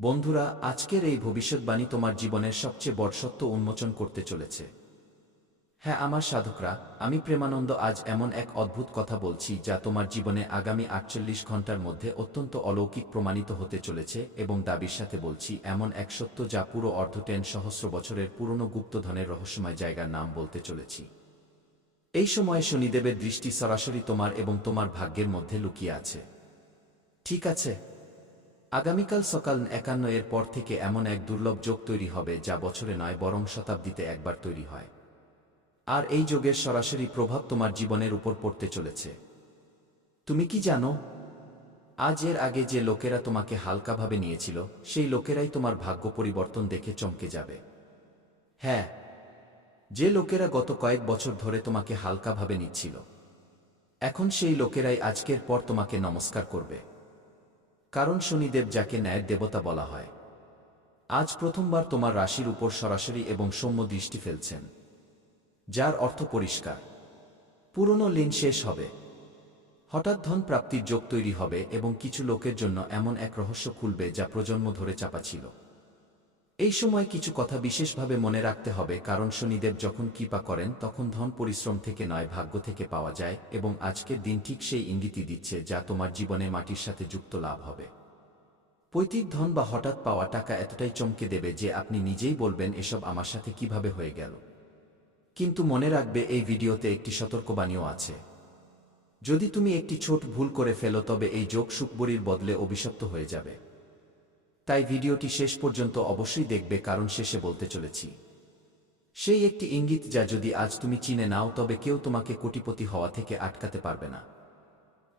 বন্ধুরা, আজকের এই ভবিষ্যৎবাণী তোমার জীবনের সবচেয়ে বড় সত্য উন্মোচন করতে চলেছে। হ্যাঁ, আমার সাধকরা, আমি প্রেমানন্দ আজ এমন এক অদ্ভুত কথা বলছি যা তোমার জীবনে আগামী ৪৮ ঘন্টার মধ্যে অত্যন্ত অলৌকিক প্রমাণিত হতে চলেছে, এবং দাবির সাথে বলছি এমন এক সত্য যা পুরো সহস্র বছরের পুরনো গুপ্তধনের রহস্যময় জায়গার নাম বলতে চলেছি। এই সময়ে শনিদেবের দৃষ্টি সরাসরি তোমার এবং তোমার ভাগ্যের মধ্যে লুকিয়ে আছে। ঠিক আছে, আগামীকাল সকাল ৫১ এর পর থেকে এমন এক দুর্লভ যোগ তৈরি হবে যা বছরে নয় বরং শতাব্দীতে একবার তৈরি হয়। আর এই যোগের সরাসরি প্রভাব তোমার জীবনের উপর পড়তে চলেছে। তুমি কি জানো, আজ এর আগে যে লোকেরা তোমাকে হালকাভাবে নিয়েছিল, সেই লোকেরাই তোমার ভাগ্য পরিবর্তন দেখে চমকে যাবে। হ্যাঁ, যে লোকেরা গত কয়েক বছর ধরে তোমাকে হালকাভাবে নিচ্ছিল, এখন সেই লোকেরাই আজকের পর তোমাকে নমস্কার করবে। কারণ শনিদেব, যাকে ন্যায়ের দেবতা বলা হয়, আজ প্রথমবার তোমার রাশির উপর সরাসরি এবং সৌম্য দৃষ্টি ফেলছেন, যার অর্থ পরিষ্কার, পুরনো ঋণ শেষ হবে, হঠাৎ ধন প্রাপ্তির যোগ তৈরি হবে এবং কিছু লোকের জন্য এমন এক রহস্য খুলবে যা প্রজন্ম ধরে চাপা ছিল। এই সময় কিছু কথা বিশেষভাবে মনে রাখতে হবে, কারণ শনিদেব যখন কৃপা করেন তখন ধন পরিশ্রম থেকে নয়, ভাগ্য থেকে পাওয়া যায়, এবং আজকের দিন ঠিক সেই ইঙ্গিতই দিচ্ছে যা তোমার জীবনে মাটির সাথে যুক্ত লাভ হবে। পৈতৃক ধন বা হঠাৎ পাওয়া টাকা এতটাই চমকে দেবে যে আপনি নিজেই বলবেন, এসব আমার সাথে কিভাবে হয়ে গেল। কিন্তু মনে রাখবে, এই ভিডিওতে একটি সতর্কবাণীও আছে। যদি তুমি একটি ছোট ভুল করে ফেলো, তবে এই যোগ সুখবরীর বদলে অভিশপ্ত হয়ে যাবে। তাই ভিডিওটি শেষ পর্যন্ত অবশ্যই দেখবে, কারণ শেষে বলতে চলেছি সেই একটি ইঙ্গিত যা যদি আজ তুমি চিনে নাও, তবে কেউ তোমাকে কোটিপতি হওয়া থেকে আটকাতে পারবে না।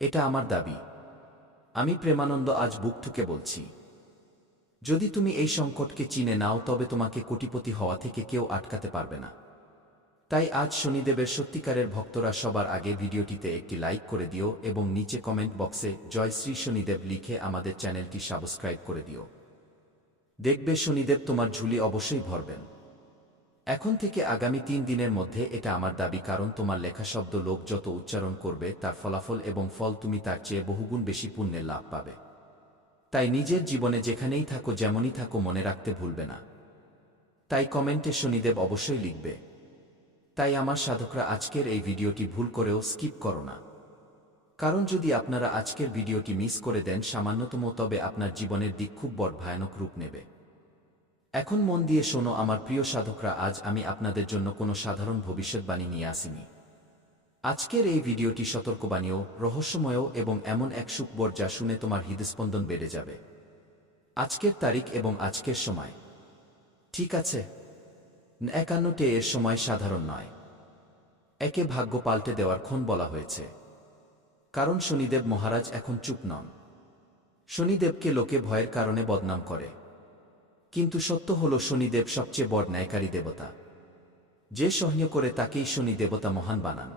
এটা আমার দাবি। আমি প্রেমানন্দ আজ বুক ঠুকে বলছি, যদি তুমি এই সংকটকে চিনে নাও, তবে তোমাকে কোটিপতি হওয়া থেকে কেউ আটকাতে পারবে না। তাই আজ শনিদেবের সত্যিকারের ভক্তরা সবার আগে ভিডিওটিতে একটি লাইক করে দিও এবং নিচে কমেন্ট বক্সে জয় শ্রী শনিদেব লিখে আমাদের চ্যানেলটি সাবস্ক্রাইব করে দিও। দেখবে শনিদেব তোমার ঝুলি অবশ্যই ভরবেন। এখন থেকে আগামী ৩ দিনের মধ্যে এটা আমার দাবি, কারণ তোমার লেখা শব্দ লোক যত উচ্চারণ করবে, তার ফলাফল এবং ফল তুমি তার চেয়ে বহুগুণ বেশি পুণ্যের লাভ পাবে। তাই নিজের জীবনে যেখানেই থাকো, যেমনই থাকো, মনে রাখতে ভুলবে না। তাই কমেন্টে শনিদেব অবশ্যই লিখবে। তাই আমার সাধকরা, আজকের এই ভিডিওটি ভুল করেও স্কিপ করো না, কারণ যদি আপনারা আজকের ভিডিওটি মিস করে দেন সামান্যতম, তবে আপনার জীবনের দিক খুব বড় ভয়ানক রূপ নেবে। এখন মন দিয়ে শোনো আমার প্রিয় সাধকরা, আজ আমি আপনাদের জন্য কোনো সাধারণ ভবিষ্যৎবাণী নিয়ে আসিনি। আজকের এই ভিডিওটি সতর্কবাণীও, রহস্যময় এবং এমন এক সুখবর যা শুনে তোমার হৃদস্পন্দন বেড়ে যাবে। আজকের তারিখ এবং আজকের সময়, ঠিক আছে, ৫১ এর সময় সাধারণ নয়। একে ভাগ্য পাল্টে দেওয়ার ক্ষণ বলা হয়েছে, কারণ শনিদেব মহারাজ এখন চুপ নন। শনিদেবকে লোকে ভয়ের কারণে বদনাম করে, কিন্তু সত্য হল শনিদেব সবচেয়ে বড় ন্যায়কারী দেবতা। যে সহ্য করে তাকেই শনি দেবতা মহান বানান।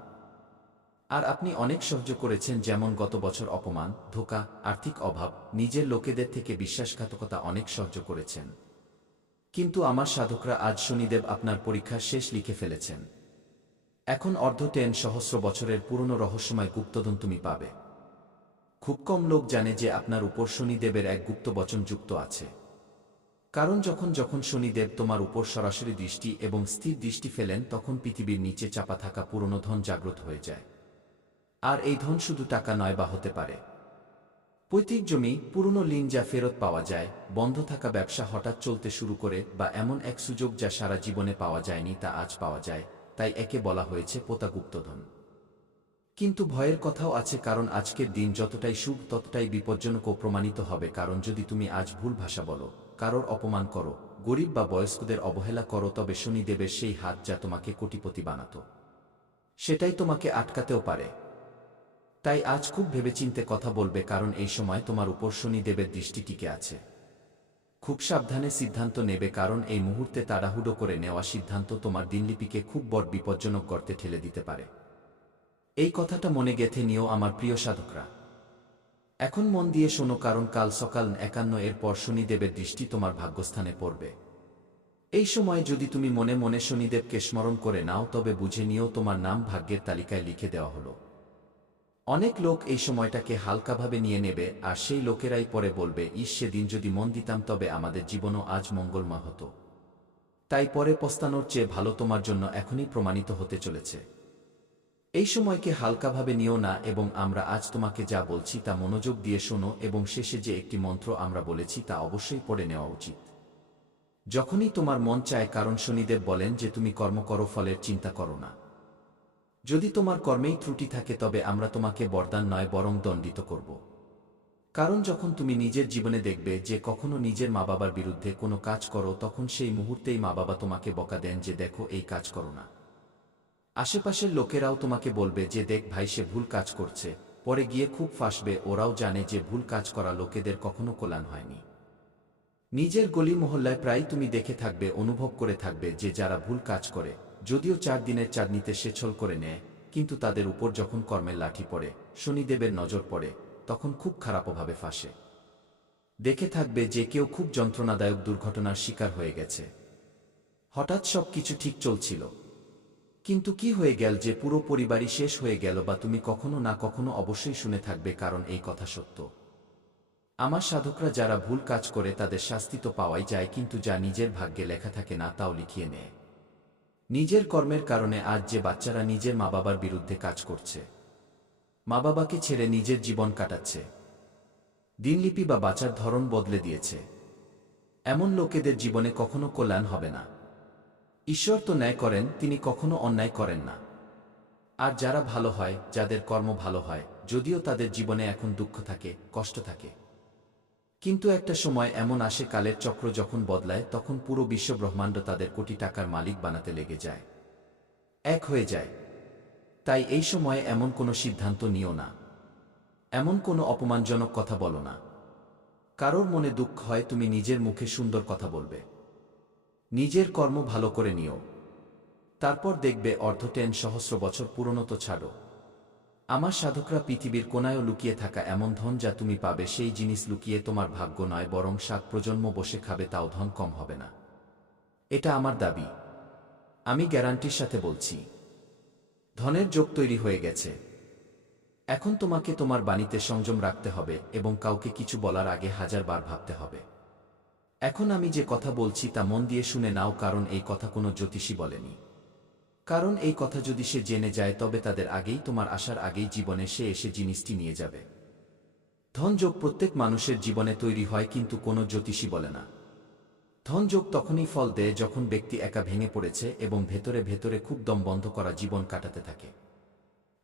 আর আপনি অনেক সহ্য করেছেন, যেমন গত বছর অপমান, ধোঁকা, আর্থিক অভাব, নিজের লোকেদের থেকে বিশ্বাসঘাতকতা, অনেক সহ্য করেছেন। কিন্তু আমার সাধকরা, আজ শনিদেব আপনার পরীক্ষার শেষ লিখে ফেলেছেন। এখন সহস্র বছরের পুরনো রহস্যময় গুপ্তধন তুমি পাবে। খুব কম লোক জানে যে আপনার উপর শনিদেবের এক গুপ্ত বচন যুক্ত আছে। কারণ যখন যখন শনিদেব তোমার উপর সরাসরি দৃষ্টি এবং স্থির দৃষ্টি ফেলেন, তখন পৃথিবীর নিচে চাপা থাকা পুরনো ধন জাগ্রত হয়ে যায়। আর এই ধন শুধু টাকা নয়, বা হতে পারে পৈতৃক জমি, পুরনো ঋণ যা ফেরত পাওয়া যায়, বন্ধ থাকা ব্যবসা হঠাৎ চলতে শুরু করে, বা এমন এক সুযোগ যা সারা জীবনে পাওয়া যায়নি তা আজ পাওয়া যায়। তাই একে বলা হয়েছে পোতা গুপ্তধন। কিন্তু ভয়ের কথাও আছে, কারণ আজকের দিন যতটাই শুভ ততটাই বিপজ্জনকও প্রমাণিত হবে। কারণ যদি তুমি আজ ভুল ভাষা বলো, কারোর অপমান করো, গরিব বা বয়স্কদের অবহেলা করো, তবে শনিদেবের সেই হাত যা তোমাকে কোটিপতি বানাতো, সেটাই তোমাকে আটকাতেও পারে। তাই আজ খুব ভেবেচিন্তে কথা বলবে, কারণ এই সময় তোমার উপর শনিদেবের দৃষ্টি টিকে আছে। খুব সাবধানে সিদ্ধান্ত নেবে, কারণ এই মুহূর্তে তাড়াহুড়ো করে নেওয়া সিদ্ধান্ত তোমার দিনলিপিকে খুব বড় বিপজ্জনক গর্তে ঠেলে দিতে পারে। এই কথাটা মনে গেঁথে নিও আমার প্রিয় সাধকরা। এখন মন দিয়ে শোনো, কারণ কাল সকাল ৫১ এর পর শনিদেবের দৃষ্টি তোমার ভাগ্যস্থানে পড়বে। এই সময় যদি তুমি মনে মনে শনিদেবকে স্মরণ করে নাও, তবে বুঝে নিও তোমার নাম ভাগ্যের তালিকায় লিখে দেওয়া হলো। অনেক লোক এই সময়টাকে হালকাভাবে নিয়ে নেবে, আর সেই লোকেরাই পরে বলবে, ইস, সেদিন যদি মন দিতাম তবে আমাদের জীবনও আজ মঙ্গলময় হতো। তাই পরে পস্তানোর চেয়ে ভালো তোমার জন্য এখনই প্রমাণিত হতে চলেছে। এই সময়কে হালকাভাবে নিও না, এবং আমরা আজ তোমাকে যা বলছি তা মনোযোগ দিয়ে শোনো, এবং শেষে যে একটি মন্ত্র আমরা বলেছি তা অবশ্যই পড়ে নেওয়া উচিত যখনই তোমার মন চায়, কারণ শনিদেব বলেন যে তুমি কর্ম করো, ফলের চিন্তা করো না। যদি তোমার কর্মেই ত্রুটি থাকে তবে আমরা তোমাকে বরদান নয় বরং দণ্ডিত করব। কারণ যখন তুমি নিজের জীবনে দেখবে যে কখনো নিজের মা বাবার বিরুদ্ধে কোনো কাজ করো, তখন সেই মুহূর্তেই মা বাবা তোমাকে বকা দেন যে দেখো এই কাজ করো না। আশেপাশের লোকেরাও তোমাকে বলবে যে দেখ ভাই, সে ভুল কাজ করছে, পরে গিয়ে খুব ফাঁসবে। ওরাও জানে যে ভুল কাজ করা লোকেদের কখনো কল্যাণ হয়নি। নিজের গলি মহল্লায় প্রায় তুমি দেখে থাকবে, অনুভব করে থাকবে যে যারা ভুল কাজ করে, যদিও 4 দিনের চাঁদনিতে সে ছল করে নেয়, কিন্তু তাদের উপর যখন কর্মের লাঠি পড়ে, শনিদেবের নজর পড়ে, তখন খুব খারাপভাবে ফাঁসে। দেখে থাকবে যে কেউ খুব যন্ত্রণাদায়ক দুর্ঘটনার শিকার হয়ে গেছে। হঠাৎ সব কিছু ঠিক চলছিল, কিন্তু কি হয়ে গেল যে পুরো পরিবারই শেষ হয়ে গেল, বা তুমি কখনো না কখনো অবশ্যই শুনে থাকবে, কারণ এই কথা সত্য। আমার সাধকরা যারা ভুল কাজ করে তাদের শাস্তি তো পাওয়াই যায়, কিন্তু যা নিজের ভাগ্যে লেখা থাকে না তাও লিখিয়ে নেয়। নিজের কর্মের কারণে আজ যে বাচ্চারা নিজের মা বাবার বিরুদ্ধে কাজ করছে, মা বাবাকে ছেড়ে নিজের জীবন কাটাচ্ছে, দিনলিপি বা বাঁচার ধরন বদলে দিয়েছে, এমন লোকেদের জীবনে কখনো কল্যাণ হবে না। ঈশ্বর তো ন্যায় করেন, তিনি কখনো অন্যায় করেন না। আর যারা ভালো হয়, যাদের কর্ম ভালো হয়, যদিও তাদের জীবনে এখন দুঃখ থাকে, কষ্ট থাকে, কিন্তু একটা সময় এমন আসে, কালের চক্র যখন বদলায়, তখন পুরো বিশ্ব ব্রহ্মাণ্ড তাদের কোটি টাকার মালিক বানাতে লেগে যায়, এক হয়ে যায়। তাই এই সময়ে এমন কোনো সিদ্ধান্ত নিও না, এমন কোনো অপমানজনক কথা বলো না। কারোর মনে দুঃখ হয়, তুমি নিজের মুখে সুন্দর কথা বলবে, নিজের কর্ম ভালো করে নিও, তারপর দেখবে অর্ধটেন সহস্র বছর পুরনো তো ছাড়ো। আমার সাধকরা পৃথিবীর কোনায়ও লুকিয়ে থাকা এমন ধন যা তুমি পাবে, সেই জিনিস লুকিয়ে তোমার ভাগ্য নয় বরং 7 প্রজন্ম বসে খাবে, তাও ধন কম হবে না। এটা আমার দাবি, আমি গ্যারান্টির সাথে বলছি। ধনের যোগ তৈরি হয়ে গেছে। এখন তোমাকে তোমার বাণীতে সংযম রাখতে হবে, এবং কাউকে কিছু বলার আগে 1000 বার ভাবতে হবে। এখন আমি যে কথা বলছি তা মন দিয়ে শুনে নাও, কারণ এই কথা কোনো জ্যোতিষী বলেনি। কারণ এই কথা যদি সে জেনে যায় তবে তাদের আগেই, তোমার আসার আগেই জীবনে সে এসে জিনিসটি নিয়ে যাবে। ধনযোগ প্রত্যেক মানুষের জীবনে তৈরি হয়, কিন্তু কোনো জ্যোতিষী বলে না। ধনযোগ তখনই ফল দেয় যখন ব্যক্তি একা ভেঙে পড়েছে এবং ভেতরে ভেতরে খুব দমবন্ধ করা জীবন কাটাতে থাকে।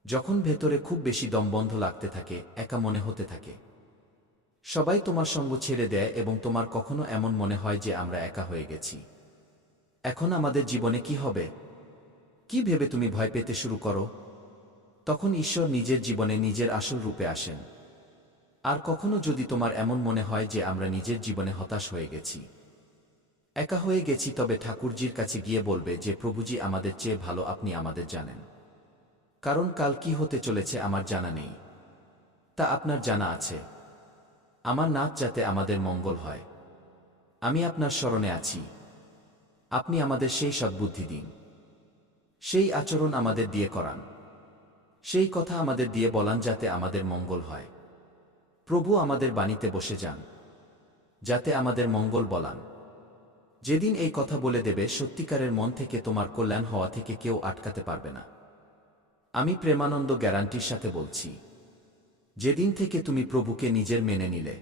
যখন ভেতরে খুব বেশি দমবন্ধ লাগতে থাকে, একা মনে হতে থাকে, সবাই তোমার সঙ্গ ছেড়ে দেয়, এবং তোমার কখনো এমন মনে হয় যে আমরা একা হয়ে গেছি, এখন আমাদের জীবনে কি হবে, কি ভেবে তুমি ভয় পেতে শুরু করো, তখন ঈশ্বর নিজের জীবনে নিজের আসল রূপে আসেন। আর কখনো যদি তোমার এমন মনে হয় যে আমরা নিজের জীবনে হতাশ হয়ে গেছি, একা হয়ে গেছি, তবে ঠাকুরজির কাছে গিয়ে বলবে যে প্রভুজি, আমাদের চেয়ে ভালো আপনি আমাদের জানেন। কারণ কাল কি হতে চলেছে আমার জানা নেই, তা আপনার জানা আছে। আমার নাচ যাতে আমাদের মঙ্গল হয়, আমি আপনার স্মরণে আছি। আপনি আমাদের সেই সদ্বুদ্ধি দিন, সেই আচরণ আমাদের দিয়ে করান, সেই কথা আমাদের দিয়ে বলান যাতে আমাদের মঙ্গল হয়। প্রভু আমাদের বাণীতে বসে যান, যাতে আমাদের মঙ্গল বলান। যেদিন এই কথা বলে দেবে, সত্যিকারের মন থেকে তোমার কল্যাণ হওয়া থেকে কেউ আটকাতে পারবে না। আমি প্রেমানন্দ গ্যারান্টির সাথে বলছি, যেদিন থেকে তুমি প্রভুকে নিজের মেনে নিলে,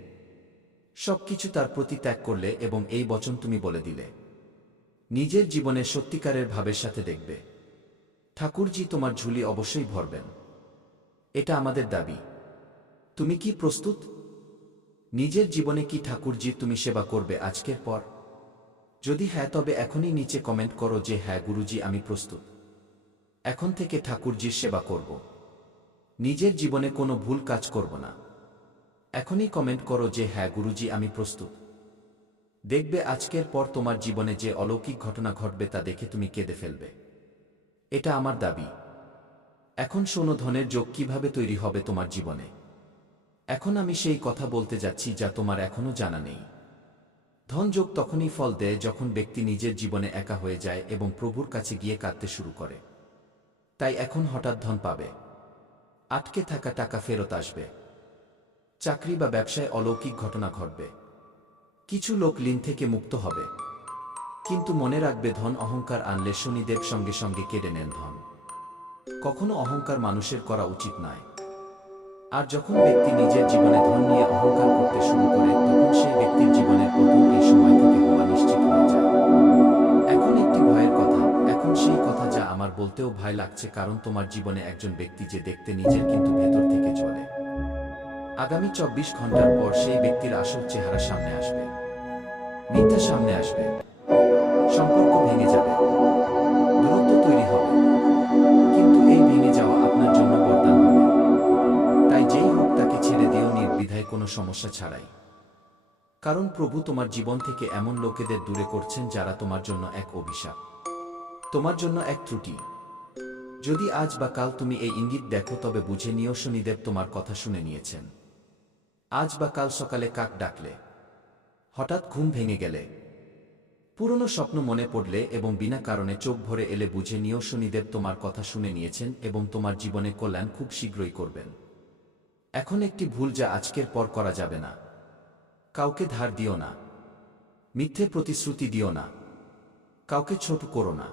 সবকিছু তার প্রতি ত্যাগ করলে, এবং এই বচন তুমি বলে দিলে, নিজের জীবনে সত্যিকারের ভাবের সাথে দেখবে ঠাকুরজি তোমার ঝুলি অবশ্যই ভরবেন। এটা আমাদের দাবি। তুমি কি প্রস্তুত? নিজের জীবনে কি ঠাকুরজি তুমি সেবা করবে আজকের পর? যদি হ্যাঁ, তবে এখনই নিচে কমেন্ট করো যে হ্যাঁ গুরুজি, আমি প্রস্তুত, এখন থেকে ঠাকুরজির সেবা করব, নিজের জীবনে কোনো ভুল কাজ করব না। এখনই কমেন্ট করো যে হ্যাঁ গুরুজি, আমি প্রস্তুত। দেখবে আজকের পর তোমার জীবনে যে অলৌকিক ঘটনা ঘটবে তা দেখে তুমি কেঁদে ফেলবে। এটা আমার দাবি। এখন শোনো, ধনের যোগ কিভাবে তৈরি হবে তোমার জীবনে। এখন আমি সেই কথা বলতে যাচ্ছি যা তোমার এখনো জানা নেই। ধনযোগ তখনই ফল দেয় যখন ব্যক্তি নিজের জীবনে একা হয়ে যায় এবং প্রভুর কাছে গিয়ে কাঁদতে শুরু করে। তাই এখন হঠাৎ ধন পাবে, আটকে থাকা টাকা ফেরত আসবে। চাকরি বা ব্যবসায় অলৌকিক ঘটনা ঘটবে। কিছু লোক ঋণ থেকে মুক্ত হবে। কিন্তু মনে রাখবে, ধন অহংকার আনলে শনিদেব সঙ্গে সঙ্গে কেড়ে নেন ধন। কখনো অহংকার মানুষের করা উচিত নয়। আর যখন ব্যক্তি নিজের জীবনে ধন নিয়ে অহংকার করতে শুরু করে, তখন সেই ব্যক্তির জীবনের পতন এই সময় থেকে হওয়া নিশ্চিত হয়ে যায়। এখন একটি ভয়ের কথা, এখন সেই কথা যা আমার বলতেও ভয় লাগছে, কারণ তোমার জীবনে একজন ব্যক্তি যে দেখতে নিজের কিন্তু ভেতর থেকে জ্বলে। আগামী 24 ঘন্টার পর সেই ব্যক্তির আসল চেহারা সামনে আসবে। মিথ্যা সামনে আসবে। সম্পর্ক ভেঙে যাবে। দূরত্ব তৈরি হবে। কিন্তু এই ভেঙে যাওয়া আপনার জন্য বরদান হবে। তাই যেই হোক তাকে ছেড়ে দিও নির্দ্বিধায়, কোনো সমস্যা ছাড়াই। কারণ প্রভু তোমার জীবন থেকে এমন লোকেদের দূরে করছেন যারা তোমার জন্য এক অভিশাপ, তোমার জন্য এক ত্রুটি। যদি আজ বা কাল তুমি এই ইঙ্গিত দেখো, তবে বুঝে নিও শনিদেব তোমার কথা শুনে নিয়েছেন। আজ বা কাল সকালে কাক ডাকলে, হঠাৎ ঘুম ভেঙে গেলে, পুরনো স্বপ্ন মনে পড়লে এবং বিনা কারণে চোখ ভরে এলে, বুঝে নিও শনিদেব তোমার কথা শুনে নিয়েছেন এবং তোমার জীবনে কল্যাণ খুব শীঘ্রই করবেন। এখন একটি ভুল যা আজকের পর করা যাবে না। কাউকে ধার দিও না। মিথ্যে প্রতিশ্রুতি দিও না। কাউকে ছোট করো না।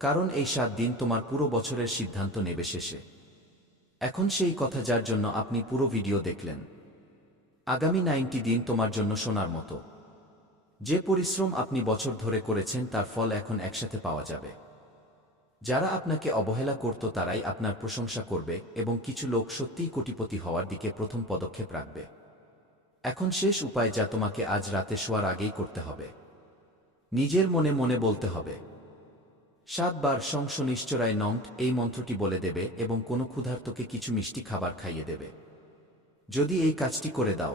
কারণ এই 7 দিন তোমার পুরো বছরের সিদ্ধান্ত নেবে শেষে। এখন সেই কথা যার জন্য আপনি পুরো ভিডিও দেখলেন। আগামী 90 দিন তোমার জন্য সোনার মতো। যে পরিশ্রম আপনি বছর ধরে করেছেন তার ফল এখন একসাথে পাওয়া যাবে। যারা আপনাকে অবহেলা করত তারাই আপনার প্রশংসা করবে এবং কিছু লোক সত্যিই কোটিপতি হওয়ার দিকে প্রথম পদক্ষেপ রাখবে। এখন শেষ উপায়, যা তোমাকে আজ রাতে শোয়ার আগেই করতে হবে। নিজের মনে মনে বলতে হবে 7 বার সং শনিশ্চরায় নমঃ, এই মন্ত্রটি বলে দেবে এবং কোনো ক্ষুধার্তকে কিছু মিষ্টি খাবার খাইয়ে দেবে। যদি এই কাজটি করে দাও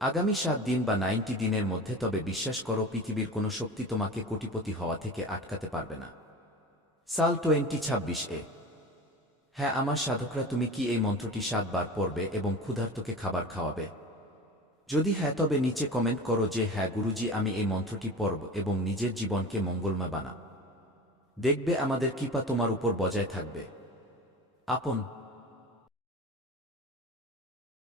আগামী 7 দিন বা 90 দিনের মধ্যে, তবে বিশ্বাস করো পৃথিবীর কোনো শক্তি তোমাকে কোটিপতি হওয়া থেকে আটকাতে পারবে না। সাল 2026 হ্যাঁ আমার সাধকরা, তুমি কি এই মন্ত্রটি 7 বার পড়বে এবং ক্ষুধার্তকে খাবার খাওয়াবে? যদি হ্যাঁ, তবে নিচে কমেন্ট করো যে হ্যাঁ গুরুজি, আমি এই মন্ত্রটি পড়ব এবং নিজের জীবনকে মঙ্গলময় বানাব। দেখবে আমাদের কৃপা তোমার উপর বজায় থাকবে। আপন